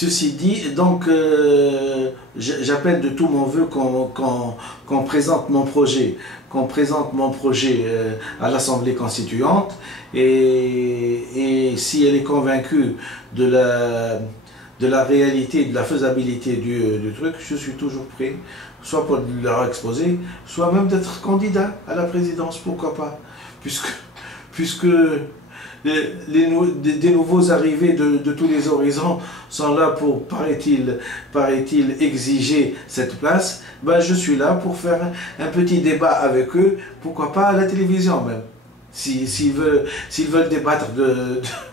ceci dit, donc j'appelle de tout mon vœu qu'on présente mon projet, à l'Assemblée constituante, et si elle est convaincue de la réalité, de la faisabilité du truc, je suis toujours prêt, soit pour leur exposer, soit même d'être candidat à la présidence, pourquoi pas, puisque des nouveaux arrivés de tous les horizons sont là pour, paraît-il, exiger cette place. Ben, je suis là pour faire un petit débat avec eux, pourquoi pas à la télévision même. S'ils veulent débattre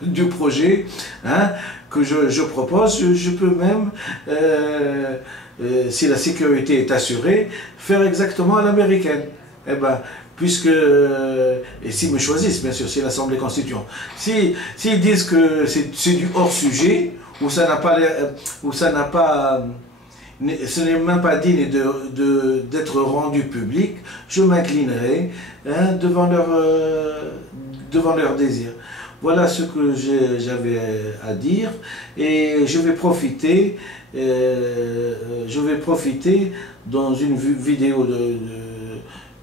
du projet, hein, que je propose, je peux même, si la sécurité est assurée, faire exactement à l'américaine. Eh ben, et s'ils me choisissent, bien sûr, c'est l'Assemblée constituante. S'ils disent que c'est du hors-sujet, ou ça n'a pas, ce n'est même pas digne d'être rendu public, je m'inclinerai, hein, devant leur désir. Voilà ce que j'avais à dire, et je vais profiter dans une vidéo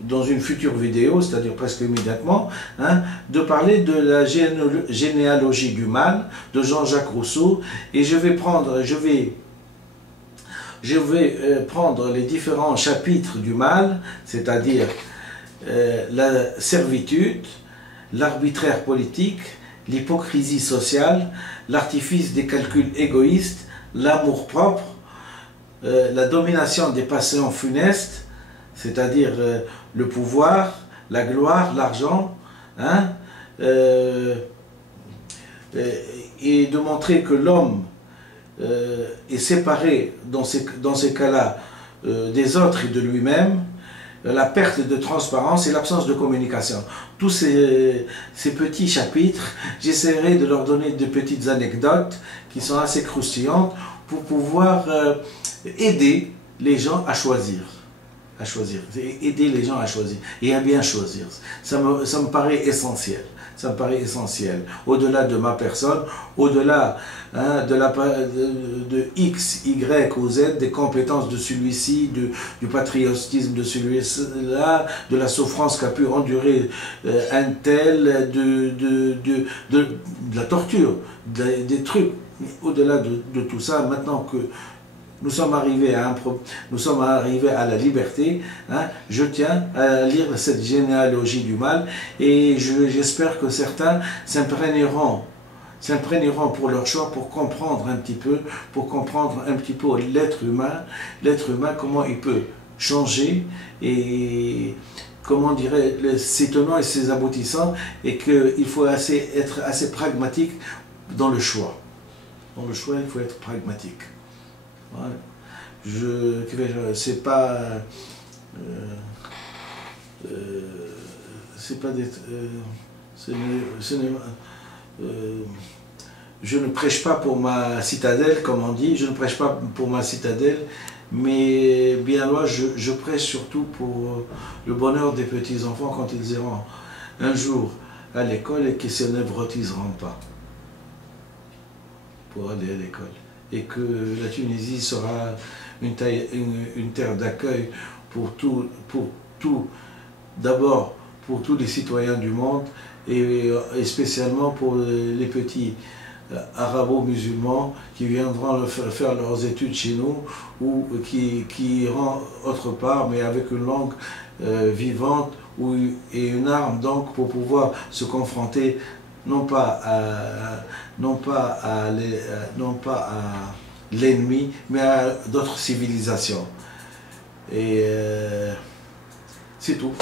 dans une future vidéo, c'est-à-dire presque immédiatement, hein, de parler de la généalogie du mal de Jean-Jacques Rousseau, et je vais prendre les différents chapitres du mal, c'est-à-dire la servitude, l'arbitraire politique, l'hypocrisie sociale, l'artifice des calculs égoïstes, l'amour-propre, la domination des passions funestes, c'est-à-dire le pouvoir, la gloire, l'argent, hein, et de montrer que l'homme est séparé dans ces cas-là des autres et de lui-même, la perte de transparence et l'absence de communication. Tous ces petits chapitres, j'essaierai de leur donner de petites anecdotes qui sont assez croustillantes pour pouvoir aider les gens à choisir. Aider les gens à choisir et à bien choisir. Ça me paraît essentiel. Ça me paraît essentiel. Au-delà de ma personne, au-delà, hein, de X, Y ou Z, des compétences de celui-ci, du patriotisme de celui-là, de la souffrance qu'a pu endurer un tel, de la torture, des trucs. Au-delà de tout ça, maintenant que nous sommes arrivés à la liberté, hein, je tiens à lire cette généalogie du mal, et j'espère que certains s'imprégneront pour leur choix, pour comprendre un petit peu l'être humain, comment il peut changer, et comment dirais ses tenants et ses aboutissants, et qu'il faut être assez pragmatique dans le choix. Dans le choix, il faut être pragmatique. Voilà. C'est pas d'être. Je ne prêche pas pour ma citadelle, comme on dit. Je ne prêche pas pour ma citadelle, mais bien loin, je prêche surtout pour le bonheur des petits enfants quand ils iront un jour à l'école et qu'ils ne se névrotiseront pas pour aller à l'école. Et que la Tunisie sera une terre d'accueil d'abord pour tous les citoyens du monde, et spécialement pour les petits arabo-musulmans qui viendront faire leurs études chez nous, ou qui iront autre part, mais avec une langue vivante et une arme, donc, pour pouvoir se confronter non pas à l'ennemi, mais à d'autres civilisations. Et c'est tout.